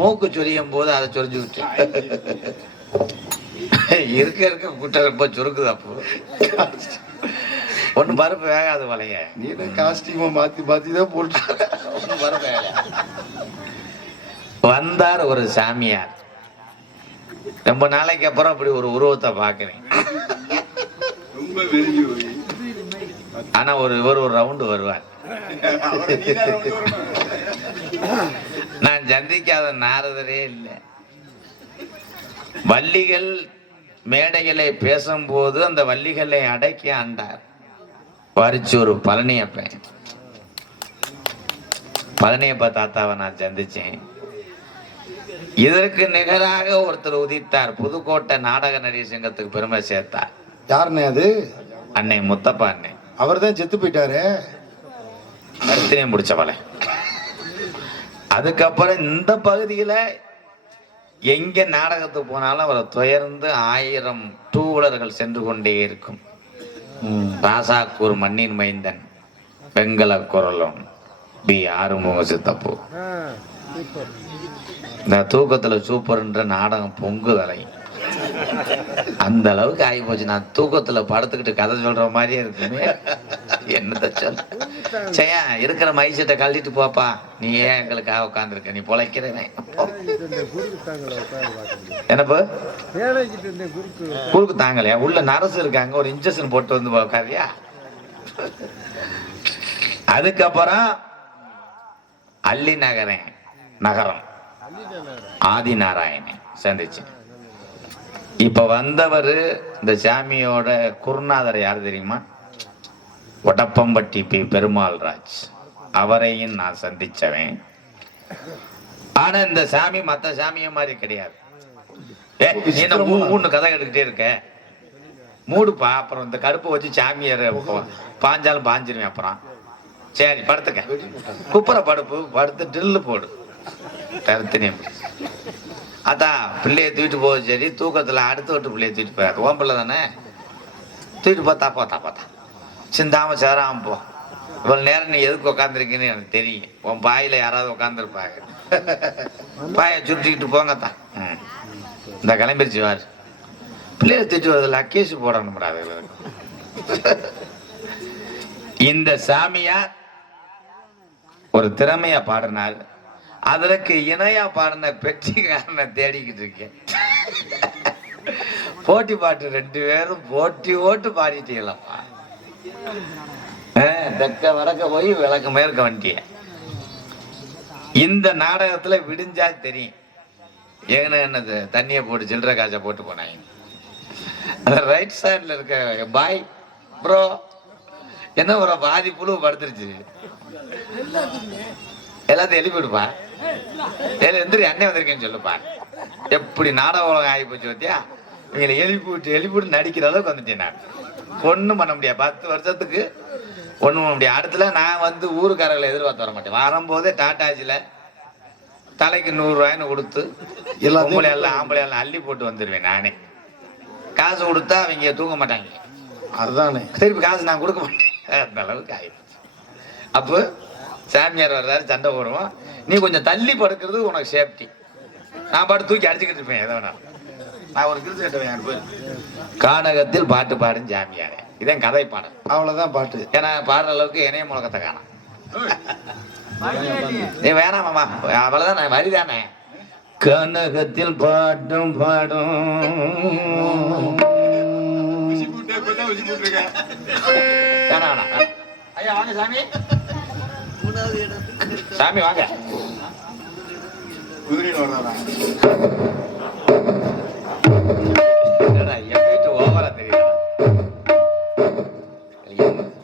மூக்கு சொரியும் போது அதை சொரிஞ்சு விட்டு இருக்க இருக்க குட்டை ரொம்ப சுருக்குது அப்போ. ஒண்ணு பருப்பு வேகாது வளைய நீ காஸ்டியூமை மாத்தி மாத்தி தான் போட்டு ஒண்ணும் பருப்பு வேகாது. வந்தார் ஒரு சாமியார். ரொம்ப நாளைக்கு அப்புறம் அப்படி ஒரு உருவத்தை பார்க்கிறேன். ஆனா ஒரு இவர் ஒரு ரவுண்டு வருவார். நான் சந்திக்காத நாரதரே இல்லை. வள்ளிகள் மேடைகளை பேசும்போது அந்த வள்ளிகளை அடக்கி ஆண்டார். ஒரு பழனியப்பன் பழனியப்ப தாத்தாவை நான் சந்திச்சேன். இதற்கு நிகராக ஒருத்தர் உதித்தார். புதுக்கோட்டை நாடக நடிகர் சங்கத்துக்கு பெருமை சேர்த்தார். யாருண்ணே அது? அன்னை முத்தப்பா அன்னை அவர் தான் செத்து போயிட்டாரு. கருத்தினையும் முடிச்சவள. அதுக்கப்புறம் இந்த பகுதியில எங்க நாடகத்துக்கு போனாலும் அவரை துயர்ந்து ஆயிரம் டூவலர்கள் சென்று கொண்டே இருக்கும். ராசாக்கூர் மண்ணின் மைந்தன் வெங்கல குரலும் பி ஆறுமுக சித்தப்பு இந்த தூக்கத்துல சூப்பர்ன்ற நாடகம் பொங்குதலை அந்த அளவுக்கு ஆகி போச்சு. நான் தூக்கத்துல படுத்துக்கிட்டு கதை சொல்ற மாதிரியே இருக்குமே. என்னத்த சொல்ல செய்யா இருக்கிற மைசெட்டை கழட்டிட்டு போப்பா. நீ ஏன் எங்களுக்காக உட்காந்துருக்க நீ பொழைக்கிறவன். என்னப்பா? குறுக்கு. தாங்கலையா? உள்ள நரசு இருக்காங்க ஒரு இன்ஜெக்ஷன் போட்டு வந்து உட்காரியா அதுக்கப்புறம் அள்ளி நகரன். நகரம். ஆதி நாராயணன் சந்திச்சு இப்ப வந்தவர் இந்த சாமியோட குருநாதர் யார் தெரியுமா? உடப்பம்பட்டி பி. பெருமாள் ராஜ் அவரையும் நான் சந்திச்சவன். ஆனா இந்த சாமி மத்த சாமிய மாதிரி கிடையாது. என்ன மூணு கதை எடுத்துக்கிட்டே இருக்க? மூடுப்பா அப்புறம் இந்த கருப்பை வச்சு சாமியார் பாஞ்சாலும் பாஞ்சிருவேன் அப்புறம். சரி படுத்துக்க. குப்புற படுப்பு படுத்து ட்ரில்லு போடு. கருத்தினே அதான் பிள்ளைய தூக்கிட்டு போக சரி தூக்கத்தில் அடுத்த விட்டு பிள்ளைய தூக்கிட்டு போயாது ஓன் பிள்ளை தானே? தூக்கிட்டு போத்தா போத்தா போத்தா. சிந்தாம சேராம போ இவ்வளவு நேரம் நீ எதுக்கு உட்காந்துருக்கீன்னு எனக்கு தெரியும். உன் பாயில யாராவது உட்காந்துருப்பாங்க பாயை சுருட்டிக்கிட்டு போங்கத்தான் இந்த கிளம்பிருச்சு வாரு பிள்ளைய திட்டு வருதுல அக்கேசு போடணும் இந்த சாமியார் ஒரு திறமையா பாடினார். அதற்கு இணையா பாடின பெற்றிக்காரனை தேடிக்கிட்டு இருக்கேன். போட்டி பாட்டு ரெண்டு பேரும் போட்டி ஓட்டு பாடிட்டீங்களப்பா. தெக்க வரக்க போய் விளக்கு மேற்க வந்துட்டிய. இந்த நாடகத்துல விடிஞ்சா தெரியும். ஏன்னா என்னது தண்ணியை போட்டு சில்லற காசை போட்டு போனாங்க. அந்த ரைட் சைடுல இருக்க பாய் ப்ரோ என்ன ஒரு பாதி புழு படுத்துருச்சு. எல்லாத்தையும் எழுப்பி விடுப்பா. எந்திரி அண்ணே வந்திருக்கேன்னு சொல்லுப்பா. எப்படி நாடக உலகம் ஆகி போச்சு பார்த்தியா இவங்களை எழுப்பி விட்டு எழுப்பி விட்டு நடிக்கிற அளவுக்கு வந்துட்டேன் நான். ஒன்றும் பண்ண முடியாது. பத்து வருஷத்துக்கு ஒன்றும் பண்ண முடியாது. அடுத்துல நான் வந்து ஊருக்காரர்களை எதிர்பார்த்து வர மாட்டேன். வரும்போதே டாட்டாஜில தலைக்கு நூறுரூவாய்னு கொடுத்து பொம்பளை எல்லாம் ஆம்பளை எல்லாம் அள்ளி போட்டு வந்துடுவேன் நானே. காசு கொடுத்தா அவங்க தூங்க மாட்டாங்க. அதுதானே திருப்பி காசு நான் கொடுக்க மாட்டேன். அந்த அளவுக்கு ஆயிடுச்சு. அப்போ சாமியார் வர்றாரு சண்டை போடுவோம். நீ கொஞ்சம் தள்ளி படுக்கிறது உனக்கு சேஃப்டி நான் பாட்டு தூக்கி அடிச்சுக்கிட்டு இருப்பேன் எதை வேணாலும். நான் ஒரு கிரிசு கட்டுவேன் போய் கானகத்தில் பாட்டு பாடும் சாமியாரே இதான் கதை பாடல் அவ்வளவுதான் பாட்டு. ஏன்னா பாடுற அளவுக்கு இணைய முழக்கத்தை காணும். நீ வேணாம் மாமா. அவ்வளவுதான் நான் வரிதானே. கனகத்தில் பாட்டும் பாடும். சாமி. சாமி வாங்க. என்னடா,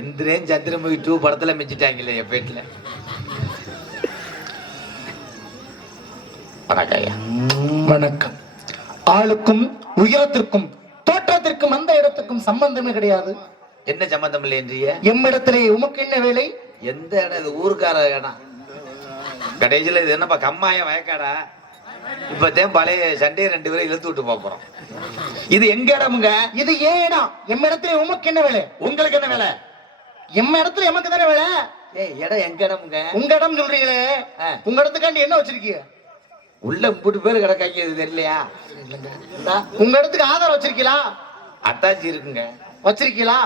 எந்திரேன் சந்திரமுகி டூ படத்துல மிச்சிட்டாங்கல்ல என் வீட்டுல. வணக்கம். ஆளுக்கும் உயரத்திற்கும் தோற்றத்திற்கும் அந்த இடத்துக்கும் சம்பந்தமே கிடையாது. என்ன சம்பந்தம் இல்லைன்றிய எம்மிடத்திலே உமக்கு என்ன வேலை? எந்த இடம் இது? ஊருக்கார இடம். கடைசியில இது என்னப்பா கம்மாய வயக்காடா? இப்பதான் பழைய சண்டையை ரெண்டு பேரும் இழுத்து விட்டு போறோம். இது எங்க இடமுங்க? இது ஏன் இடம்? எம்மிடத்திலே உமக்கு என்ன வேலை? உங்களுக்கு என்ன வேலை? எம்ம இடத்துல எமக்கு தானே வேலை? ஏய் இடம் எங்க இடமுங்க? உங்க இடம் சொல்றீங்களே. உங்க இடத்துக்காண்டி என்ன வச்சிருக்கீங்க? உள்ள முப்பது பேர் கிடக்காங்க இது தெரியலையா? உங்க இடத்துக்கு ஆதாரம் வச்சிருக்கீங்களா? அத்தாச்சி இருக்குங்க. வச்சிருக்கீங்களா?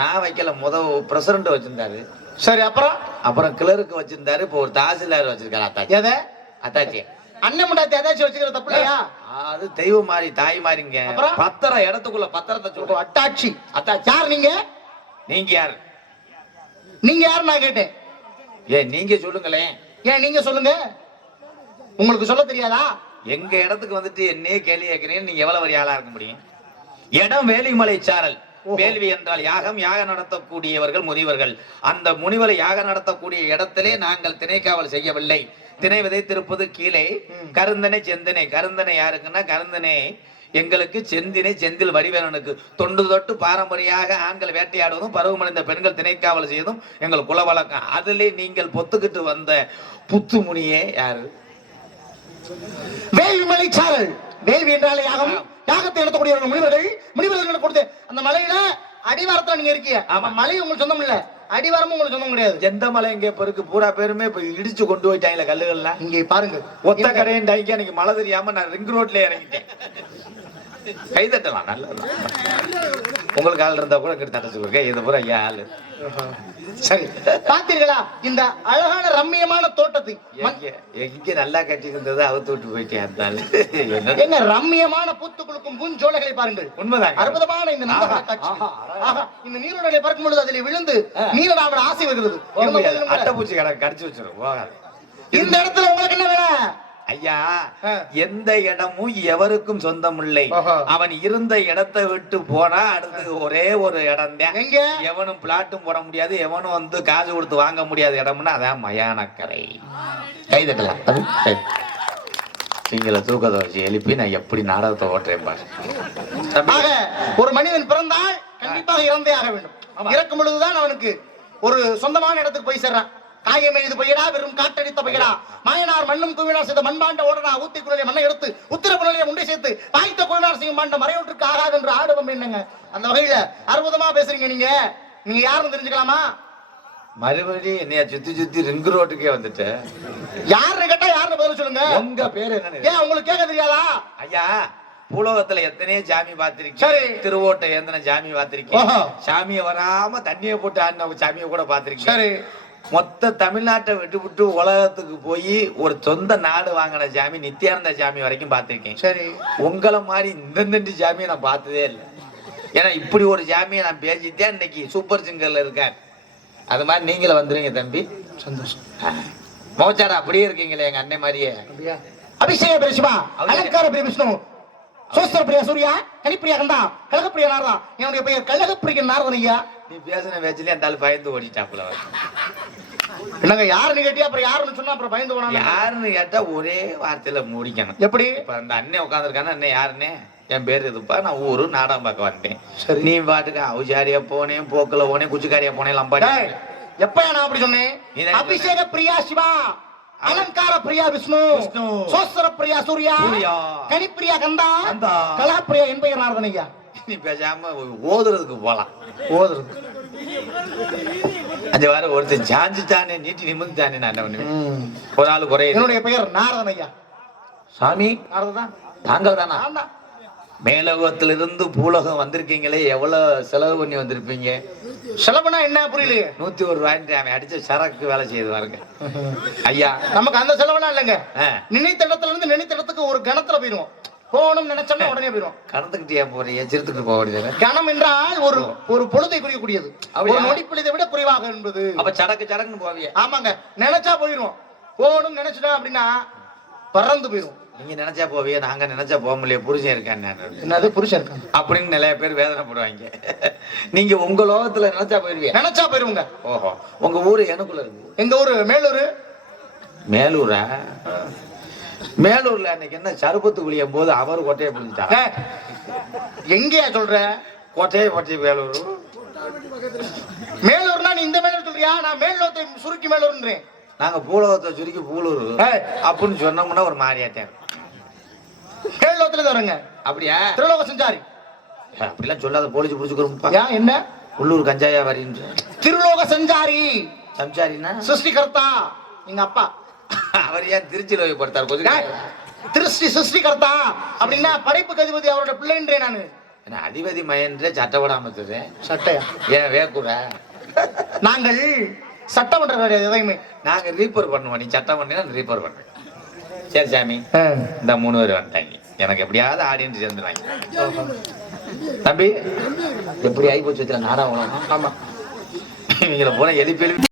நான் வைக்கல முத பிரசிடண்ட் வச்சிருந்தாரு. சரி அப்புறம்? அப்புறம் கிளருக்கு வச்சிருந்தாரு இப்போ ஒரு தாசில்தார் வச்சிருக்காரு அத்தாச்சி. எதை? அத்தாச்சி. அண்ணன் முண்டாத்தி ஏதாச்சும் வச்சுக்கிற தப்பு இல்லையா அது தெய்வம் மாதிரி தாய் மாதிரிங்க அப்புறம்? பத்திரம் இடத்துக்குள்ள பத்திரத்தை சொல்றோம் அட்டாட்சி அத்தாச்சி யார் நீங்க? நீங்க யாரு? நீங்க யார் நான் கேட்டேன். ஏ நீங்க சொல்லுங்களேன். ஏன் நீங்க சொல்லுங்க. உங்களுக்கு சொல்ல தெரியாதா? எங்க இடத்துக்கு வந்துட்டு என்னையே கேள்வி கேட்கிறீங்க நீங்க எவ்வளவு வரி ஆளா இருக்க முடியும்? இடம் வேலிமலை சாரல். வேள்வி என்றால் யாகம் யாகம் நடத்தக்கூடியவர்கள் முனிவர்கள். அந்த முனிவரை யாகம் நடத்தக்கூடிய இடத்திலே நாங்கள் திணைக்காவல் செய்யவில்லை. திணை விதைத்திருப்பது கீழே. கருந்தனை செந்தினை. கருந்தனை யாருக்குன்னா கருந்தனை எங்களுக்கு செந்தினை செந்தில் வடிவேலனுக்கு. தொண்டு தொட்டு பாரம்பரியாக ஆண்கள் வேட்டையாடுவதும் பருவமடைந்த பெண்கள் திணைக்காவல் செய்வதும் எங்கள் குல வழக்கம். அதிலே நீங்கள் பொத்துக்கிட்டு வந்த புத்து முனியே யாரு? வேள்வி மலை சாரல். வேள்வி என்றாலே யாகம். யாகத்தை நடத்தக்கூடிய முனிவர்கள். முனிவர்கள் கொடுத்து அந்த மலையில அடிவாரத்துல நீங்க இருக்கீங்க. ஆமா. மலை உங்களுக்கு சொந்தம் இல்ல. அடிவாரமும் உங்களுக்கு சொந்தம் கிடையாது எந்த மலை எங்க இருக்கு பூரா பேருமே இப்ப இடிச்சு கொண்டு போயிட்டாங்களே கல்லுகள்லாம். இங்கே பாருங்க. ஒத்த கடையண்டாய்க்கு எனக்கு மழை தெரியாம நான் ரிங் ரோட்ல இறங்கிட்டேன். கை தட்டலாம் நல்லது உங்களுக்கு ஆள் இருந்தா கூட கிட்ட தட்டச்சு கொடுக்க இது பூரா ஐயா ஆளு. சரி. பார்த்தீர்களா? இந்த அழகான ரம்மியமான தோட்டத்தை. எங்க நல்லா கட்டி இருந்தது அவுத்து விட்டு போயிட்டேன் அந்த என்ன ரம்மியமான பூத்து குலுக்கும் பூஞ்சோலைகளை பாருங்கள். உண்மைதாங்க. அற்புதமான இந்த இந்த நீரோடலை பார்க்கும் பொழுது அதில் விழுந்து நீரடாவிட ஆசை வருகிறது. முடியாது. போதிலும் கூட, கடிச்சு வச்சிரும். போகாது. இந்த இடத்துல உங்களுக்கு என்ன வேலை? ஐயா. எந்த இடமும் எவருக்கும் சொந்தம் இல்லை. அவன் இருந்த இடத்தை விட்டு போனா அடுத்து ஒரே ஒரு இடம் தான் எவனும் பிளாட்டும் போட முடியாது எவனும் வந்து காசு கொடுத்து வாங்க முடியாத இடம்னா அதான் மயானக்கரை. கை தட்டலாம் அது. கை. நீங்கள தூக்கத்தை வச்சு எழுப்பி நான் எப்படி நாடகத்தை ஓட்டுறேன் பாரு. ஒரு மனிதன் பிறந்தால் கண்டிப்பாக இறந்தே ஆக வேண்டும். இறக்கும் பொழுதுதான் அவனுக்கு ஒரு சொந்தமான இடத்துக்கு போய் சேர்றான். காயம் எழுது பையடா வெறும் காட்டடித்த பையடா மாயனார் மண்ணும் குவினார் செய்த மண்பாண்ட ஓடனா ஊத்தி குழலிய மண்ணை எடுத்து உத்திர குழலிய முண்டை சேர்த்து வாய்த்த குழலார் செய்யும் பாண்ட மறையோட்டுக்கு ஆகாது என்று ஆடுவம் என்னங்க? அந்த வகையில அற்புதமா பேசுறீங்க நீங்க. நீங்க யாருன்னு தெரிஞ்சுக்கலாமா? மறுபடியும் என்னைய சுத்தி சுத்தி ரிங்கு ரோட்டுக்கே வந்துட்டு. யாருன்னு கேட்டா யாருன்னு பதில் சொல்லுங்க. உங்க பேரு என்ன ஏன் உங்களுக்கு கேட்க தெரியாதா? ஐயா பூலோகத்துல எத்தனையோ சாமி சரி. பார்த்திருக்கேன் திருவோட்டை ஏந்தின சாமி பார்த்திருக்கேன் ஓஹோ. சாமியை வராம தண்ணியை போட்டு ஆடின சாமியை கூட பார்த்திருக்கேன் சரி. மொத்த தமிழ்நாட்டை விட்டு விட்டு உலகத்துக்கு போய் ஒரு சொந்த நாடு வாங்கின சாமி நித்யானந்த சாமி வரைக்கும் பார்த்திருக்கேன். சரி. உங்களை மாதிரி இந்த இந்த சாமியை நான் பார்த்ததே இல்லை. ஏன்னா இப்படி ஒரு சாமியை நான் பேசிட்டேன் இன்னைக்கு சூப்பர் சிங்கர்ல இருக்கேன் அது மாதிரி நீங்களும் வந்துருங்க தம்பி. சந்தோஷம். மோச்சாரா அப்படியே இருக்கீங்களே எங்க அண்ணன் மாதிரியே? அபிஷேக பிரசிவா அலங்கார பிரிய விஷ்ணு சோஸ்திர பிரியா சூர்யா கனிப்பிரியா கண்டா கழகப்பிரியா நாரதா. என்னுடைய பெயர் கழகப்பிரிய நாரதன் ஐயா. நீ பேசின பேச்சிலே அந்த ஆள் பயந்து ஓடிட்டாப்புல என்னங்க யாருன்னு கேட்டியா? அப்புறம் யாருன்னு சொன்னா அப்புறம் பயந்து போனா யாருன்னு கேட்டா ஒரே வார்த்தையில முடிக்கணும். எப்படி? இப்ப அந்த அண்ணன் உட்காந்துருக்கான அண்ணன் யாருன்னே? என் பேர் இதுப்பா நான் ஊரு நாடகம் பார்க்க வந்துட்டேன். சரி. நீ பாட்டுக்கு அவுசாரியா போனேன் போக்குல போனேன் குச்சிக்காரியா போனேன் லம்பாடி எப்ப நான் அப்படி சொன்னேன்? அபிஷேக பிரியா சிவா அலங்கார பிரியா விஷ்ணு விஷ்ணு. சோஸ்திர பிரியா சூர்யா. கனிப்பிரியா கந்தா. கலாப்பிரியா என் பெயர் நாரதன் ஐயா நீ பேசாம ஓதுறதுக்கு போலாம். ஓதுறது அந்த வாரம் ஒருத்தன் சாஞ்சுட்டானே நீட்டி நிமிர்ந்தானே நான் என்ன பண்ணுவேன்? ஒரு ஆள் குறையுது என்னுடைய பெயர் நாரதன் ஐயா. சாமி நாரதன். தாங்கள் தானா? மேலோகத்திலிருந்து பூலோகம் வந்திருக்கீங்களே எவ்வளவு செலவு பண்ணி வந்திருப்பீங்க? செலவுனா என்ன புரியலையே? நூத்தி ஒரு ரூபாய்ட்டு அவன் அடிச்ச சரக்கு வேலை செய்து ஐயா. நமக்கு அந்த செலவுலாம் இல்லைங்க. நினைத்த இடத்துல இருந்து நினைத்த இடத்துக்கு ஒரு கணத்துல போயிருவோம் போகணும் நினைச்சோம்னா உடனே போயிரும். கடந்துக்கிட்டே போறீங்க? சிரித்துக்கிட்டு போக வேண்டியது கணம் என்றால் ஒரு ஒரு பொழுதை குறிக்கக்கூடியது? ஒரு நொடி பொழுதை விட குறைவாக என்பது. அப்ப சடக்கு சடக்குன்னு போவிய. ஆமாங்க. நினைச்சா போயிரும். போகணும் நினைச்சிட்டோம் அப்படின்னா பறந்து போயிரும். நீங்க நினைச்சா போவிய நாங்க நினைச்சா போக முடியல. புருஷன் இருக்கான் என்னது? புருஷன் இருக்காங்க அப்படின்னு நிறைய பேர் வேதனைப்படுவாங்க நீங்க உங்க லோகத்துல நினைச்சா போயிருவீங்க நினைச்சா போயிருவோங்க. ஓஹோ. உங்க ஊரு எனக்குள்ள இருக்கு. எங்க ஊரு? மேலூர். மேலூரா? மேலூர்ல அன்னைக்கு என்ன சருப்பத்து குளியும் போது அவர் கொட்டையை பிடிச்சிட்டாங்க எங்கேயா சொல்ற? கொட்டையை பற்றி வேலூர் மேலூர்னா நீ இந்த மேலூர் சொல்றியா? நான் மேலூரத்தை சுருக்கி மேலூர்ன்றேன். நாங்க பூலோகத்தை சுருக்கி பூலூர். அப்படின்னு சொன்னோம்னா ஒரு மாதிரியாத்தேன் மேலூரத்துல வருங்க அப்படியா? திருலோக செஞ்சாரி. அப்படிலாம் சொல்லாத போலீஸ் பிடிச்சுக்கிறோம்ப்பா ஏன் என்ன? உள்ளூர் கஞ்சாயா வரின்னு. திருலோக செஞ்சாரி. சம்சாரின்னா? சிருஷ்டிகர்த்தா. எங்க அப்பா. அவர் ஏன் திருச்சியில் போய் படுத்தார் கொஞ்சம் திருஷ்டி சிருஷ்டிகர்த்தா அப்படின்னா படைப்பு அதிபதி அவரோட பிள்ளைன்றேன் நானு. அதிபதி மயன்ற சட்டப்படாமத்துது சட்டையா? ஏன் வேக்குற? நாங்கள் சட்டமன்ற எதையுமே நாங்க ரீப்பர் பண்ணுவோம். நீ சட்டம் பண்ணினா ரீப்பர் பண்ணுவேன் சரி சாமி. இந்த மூணு பேர் வந்துட்டாங்க. எனக்கு எப்படியாவது ஆடியன்ஸ் சேர்ந்துருவாங்க. தம்பி எப்படி ஆகி போச்சு நாடகம் உலகம் ஆமா. இவங்களை போன எழுப்பி எழுப்பி